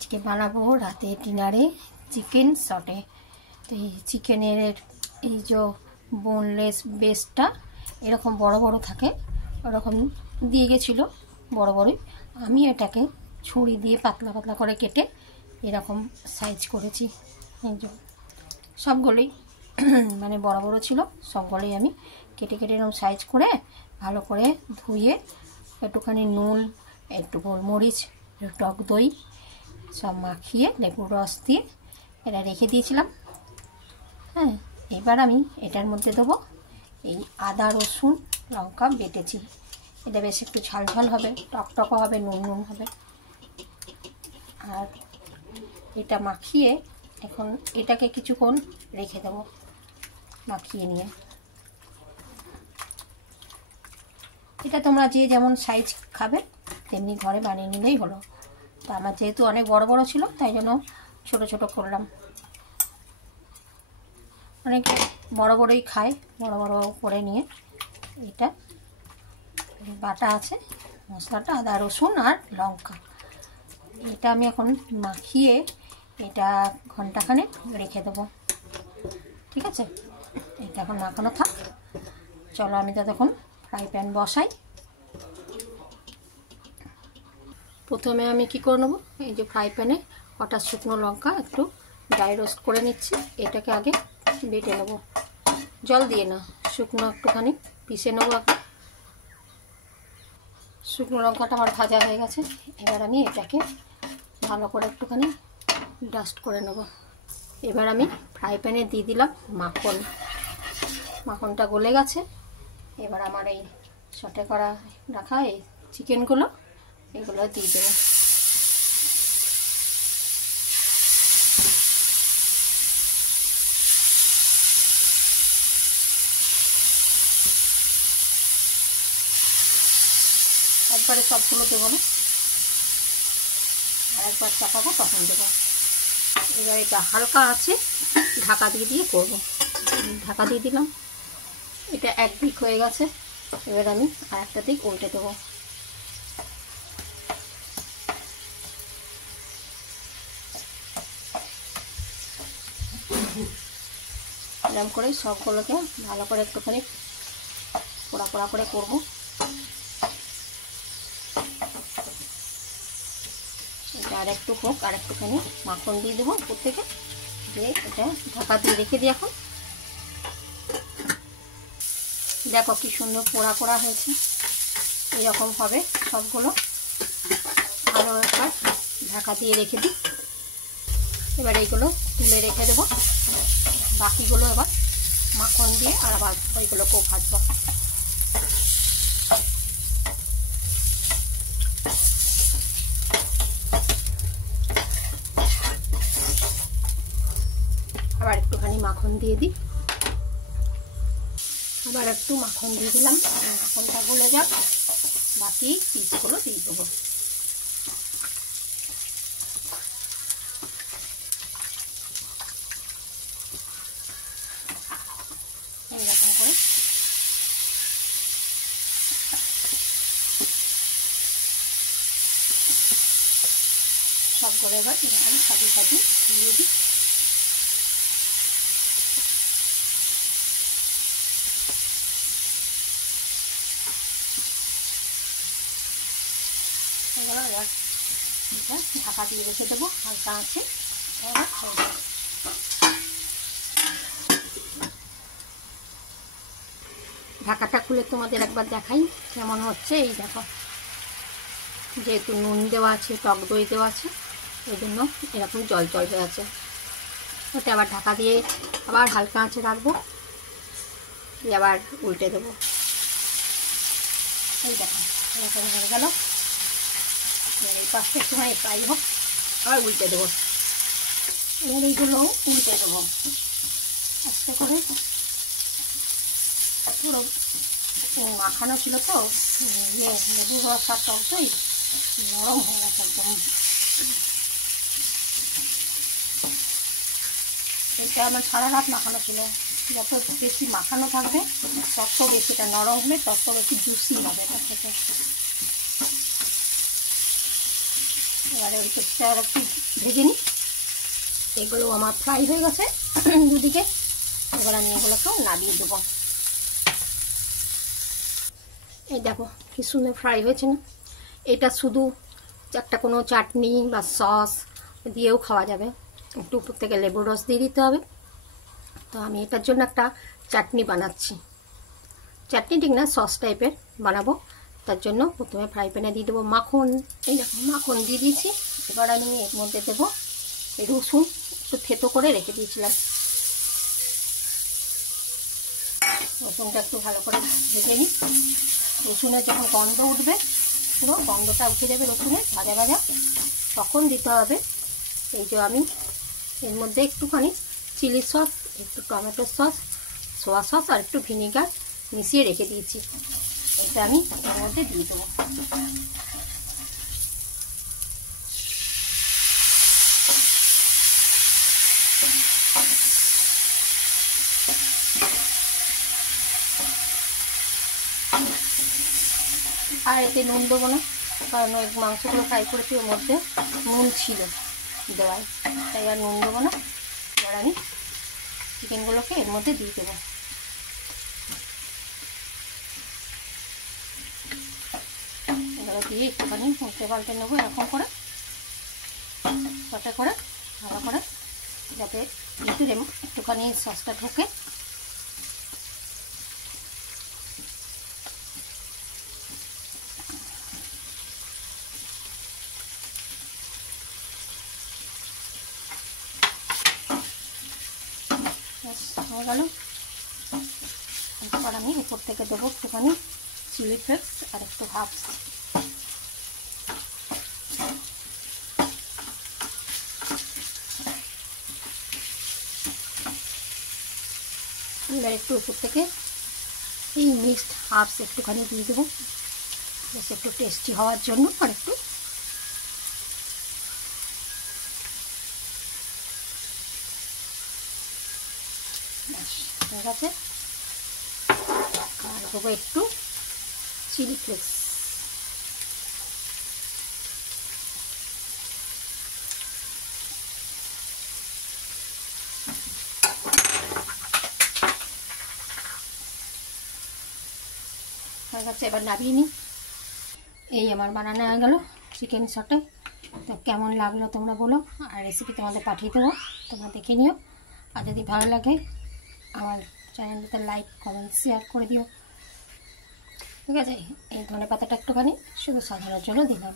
আজকে বানাবো রাতে ডিনারে চিকেন সটে। তো এই চিকেনের এই যে বোনলেস বেসটা এরকম বড় বড় থাকে, ওরকম দিয়ে গেছিলো বড় বড়ই। আমি এটাকে ছুরি দিয়ে পাতলা পাতলা করে কেটে এরকম সাইজ করেছি। এই যে সবগুলোই মানে বড় বড় ছিল, সবগুলোই আমি কেটে কেটে এরকম সাইজ করে ভালো করে ধুয়ে একটুখানি নুন, একটু গোলমরিচ, একটু টক দই সব মাখিয়ে লেবুর রস দিয়ে এটা রেখে দিয়েছিলাম। হ্যাঁ, এবার আমি এটার মধ্যে দেবো এই আদা রসুন লঙ্কা বেটেছি। এটা বেশ একটু ঝাল ঝাল হবে, টকটকও হবে, নুন নুন হবে। আর এটা মাখিয়ে এখন এটাকে কিছুক্ষণ রেখে দেবো মাখিয়ে নিয়ে। এটা তোমরা যে যেমন সাইজ খাবে তেমনি ঘরে বানিয়ে নিলেই হলো। তো আমার যেহেতু অনেক বড় বড় ছিল তাই জন্য ছোট ছোট করলাম। অনেকে বড় বড়ই খায়, বড় বড় করে নিয়ে এটা বাটা আছে মশলাটা আদা রসুন আর লঙ্কা, এটা আমি এখন মাখিয়ে এটা ঘন্টাখানেক রেখে দেবো। ঠিক আছে, এটা এখন মাখানো থাক। চলো আমি ততক্ষণ ফ্রাই প্যান বসাই। প্রথমে আমি কি করে নেবো, এই যে ফ্রাই প্যানে কটা শুকনো লঙ্কা একটু ড্রাই রোস্ট করে নিচ্ছি। এটাকে আগে বেটে নেবো, জল দিয়ে না, শুকনো একটুখানি পিষে নেবো আগে। শুকনো লঙ্কাটা আমার ভাজা হয়ে গেছে, এবার আমি এটাকে ভালো করে একটুখানি ডাস্ট করে নেব। এবার আমি ফ্রাই প্যানে দিয়ে দিলাম মাখন, মাখনটা গলে গেছে। এবার আমার এই সটে করা রাখা এই চিকেনগুলো এগুলো দিয়ে দেবো। একবারে সবগুলো দেবো না, আর একবার চাপাবো তখন দেবো। এবার এটা হালকা আছে ঢাকা দিয়ে দিয়ে করবো। ঢাকা দিয়ে দিলাম, এটা এক দিক হয়ে গেছে। এবার আমি আর একটা দিক উল্টে দেবো। এরকম করে সবগুলোকে ভালো করে একটুখানি পোড়া পোড়া করে করবো। এটা আর একটু হোক, আর একটুখানি মাখন দিয়ে দেবো উপর থেকে, দিয়ে এটা ঢাকা দিয়ে রেখে দিই। এখন দেখো কি সুন্দর পোড়া পোড়া হয়েছে, এরকম হবে সবগুলো। আরও একবার ঢাকা দিয়ে রেখে দিই। এবার এইগুলো তুলে রেখে দেবো, বাকিগুলো এবার মাখন দিয়ে আর আবার ওইগুলোকেও ভাজবো। আবার একটুখানি মাখন দিয়ে দিই, আবার একটু মাখন দিয়ে দিলাম। মাখনটা গলে যাক, বাকি পিসগুলো দিয়ে দেবো। এইরকম করে সবগুলো এবার এরকম সাজিয়ে সাজিয়ে দিয়ে দিই। ঢাকা দিয়ে রেখে দেবো হালকা আছে। ঢাকাটা খুলে তোমাদের একবার দেখাই কেমন হচ্ছে। এই দেখো, যেহেতু নুন দেওয়া আছে, টক দই দেওয়া আছে, ওই জন্য এরকম জল জল হয়ে আছে। ওটা আবার ঢাকা দিয়ে আবার হালকা আঁচে রাখবো, দিয়ে আবার উল্টে দেবো। এই দেখো এরকম হয়ে গেল। এই পাশটা একটুখানি ফ্রাই হোক, আবার উল্টে দেবো। এবার এইগুলো উল্টে দেবো আস্তে করে। পুরো মাখানো ছিল তো লেবু রস আর টক দই, নরম হয়ে গেছে একদম। এটা আমার সারা রাত মাখানো ছিল। যত বেশি মাখানো থাকবে তত বেশি এটা নরম হলে তত বেশি জুসি হবে এটা থেকে। এবারে ওই পেঁয়াজটা আর একটু ভেজে নিই। এগুলো আমার ফ্রাই হয়ে গেছে দুদিকে। এবার আমি এগুলোকেও নামিয়ে দেবো। এই দেখো কি সুন্দর ফ্রাই হয়েছে না। এটা শুধু একটা কোনো চাটনি বা সস দিয়েও খাওয়া যাবে। একটু উপর থেকে লেবুর রস দিয়ে দিতে হবে। তো আমি এটার জন্য একটা চাটনি বানাচ্ছি। চাটনি ঠিক না, সস টাইপের বানাবো। তার জন্য প্রথমে ফ্রাই প্যানে দিয়ে দেবো মাখন। এই দেখো মাখন দিয়ে দিয়েছি। এবার আমি এর মধ্যে দেবো রসুন, একটু থেতো করে রেখে দিয়েছিলাম। রসুনটা একটু ভালো করে ভেজে নিই। রসুনের যখন গন্ধ উঠবে, পুরো গন্ধটা উঠে যাবে রসুনের ভাজা ভাজা, তখন দিতে হবে এই যে আমি এর মধ্যে একটুখানি চিলি সস, একটু টমেটো সস, সোয়া সস আর একটু ভিনিগার মিশিয়ে রেখে দিয়েছি। এটা আমি এর মধ্যে দিয়ে দেবো। আর এতে নুন দেবো না, কারণ ওই মাংসগুলো ফ্রাই করেছি ওর মধ্যে নুন ছিল দেওয়ায়, তাই আর নুন দেবো না। এবার আমি চিকেনগুলোকে এর মধ্যে দিয়ে দেবো। এগুলো দিয়ে একটুখানি উল্টে পাল্টে নেবো এরকম করে, সাথে করে ভালো করে, যাতে ভিতরে একটুখানি সসটা ঢোকে। হয়ে গেল। এরপর আমি উপর থেকে দেবো একটুখানি চিলি ফ্লেক্স আর একটু হাফস। এবার একটু উপর থেকে এই মিক্সড হাফস একটুখানি দিয়ে দেবো, বেশ একটু টেস্টি হওয়ার জন্য। আর একটু হয়ে গেছে। আর দেবো একটু চিলি ফ্লেক্স। হয়ে গেছে, এবার নামিয়ে নিই। এই আমার বানানো হয়ে গেল চিকেন সটে। তো কেমন লাগলো তোমরা বলো, আর রেসিপি তোমাদের পাঠিয়ে দেবো, তোমরা দেখে নিও। আর যদি ভালো লাগে আমার চ্যানেলটাতে লাইক কমেন্ট শেয়ার করে দিও। ঠিক আছে, এই ধনেপাতাটা একটুখানি শুধু সাজানোর জন্য দিলাম।